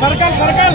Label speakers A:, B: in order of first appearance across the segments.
A: Circle circle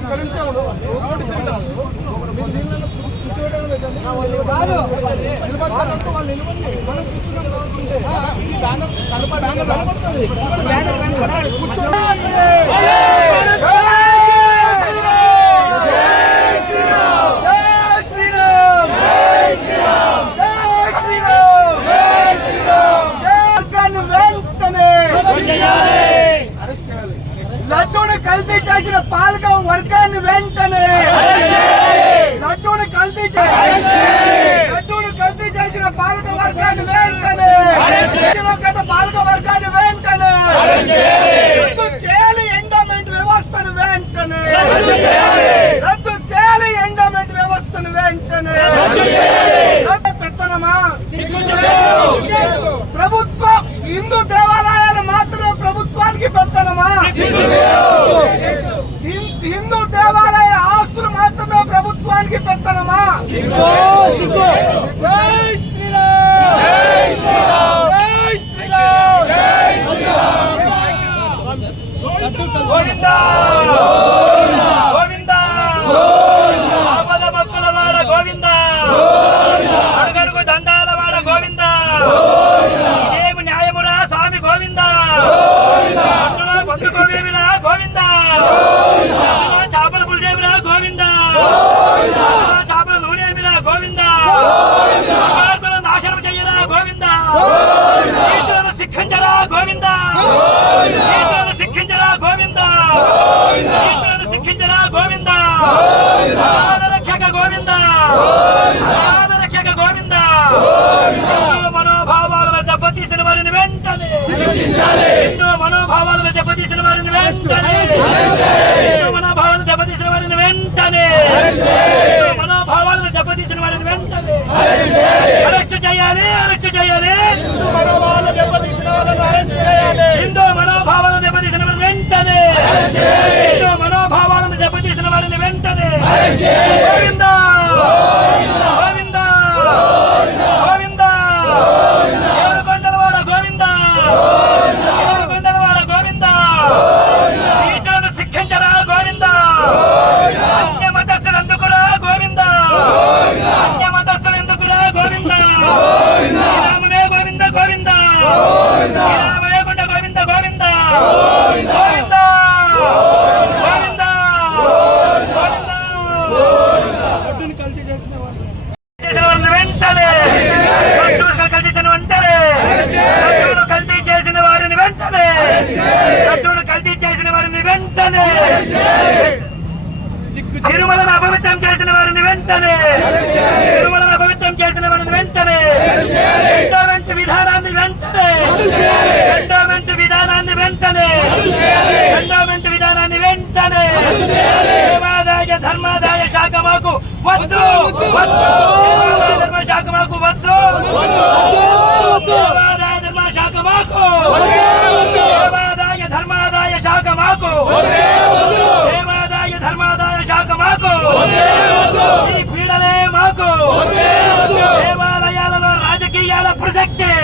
A: కూడా అట్లే వీళ్ళు ముందరే ఉండండి వీళ్ళు ముందరే ఉండండి చెప్తా
B: లడ్డూని వెంటనే ప్రభుత్వానికి పెత్తనమా జై శ్రీరామ్ జై శ్రీరామ్
C: గోవిందా గోవిందా శిక్షించరా గోవిందా శిక్షించరా గోవిందా శిక్షించరా గోవిందా రక్షక గోవిందా రక్షక గోవిందా మనోభావాలను దెబ్బతీసిన వారిని వెంటనే హిందూ మనోభావాలను దెబ్బతీసిన వారిని వెంటనే మనోభావాలను దెబ్బతీసిన వారిని వెంటనే మనోభావాలను దెబ్బతీసిన వారిని వెంటనే అరెస్ట్ చేయాలి అరెస్ట్ చేయాలి హిందూ వెంటనే. ఎండోమెంట్ విధానాన్ని వెంటనే. ఎండోమెంట్ విధానాన్ని వెంటనే. ఎండోమెంట్ విధానాన్ని వెంటనే. దేవాదాయ ధర్మాదాయ శాఖ మాకు వద్దు. ధర్మ శాఖ మాకు వద్దు. దేవాదాయ ధర్మ శాఖ మాకు దేవాదాయ ధర్మాదాయ శాఖ మాకు దేవాదాయ ధర్మాదాయ శాఖ మాకు ఈ పీడలే మాకు దేవా infected!